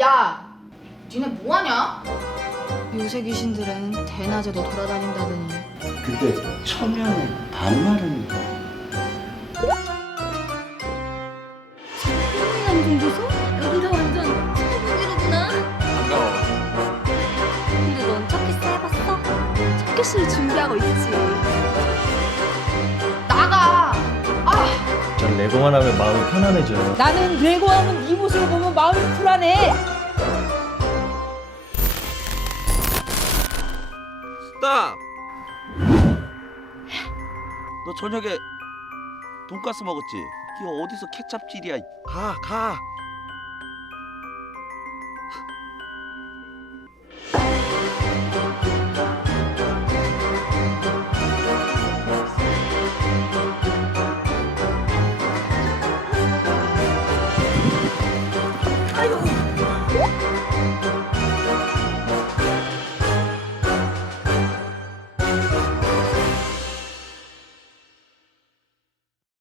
야, 니네 뭐하냐? 요새 귀신들은 대낮에도 돌아다닌다더니 근데 천연의 반말하니까 남궁 교수? 여기가 완전 최고기로구나 반가워 근데 넌 첫키스 해봤어? 첫키스를 준비하고 있지 전 레고만 하면 마음이 편안해져요. 나는 레고하면 네 모습을 보면 마음이 불안해. 스탑. 너 저녁에 돈가스 먹었지? 이게 어디서 케찹질이야? 가, 가.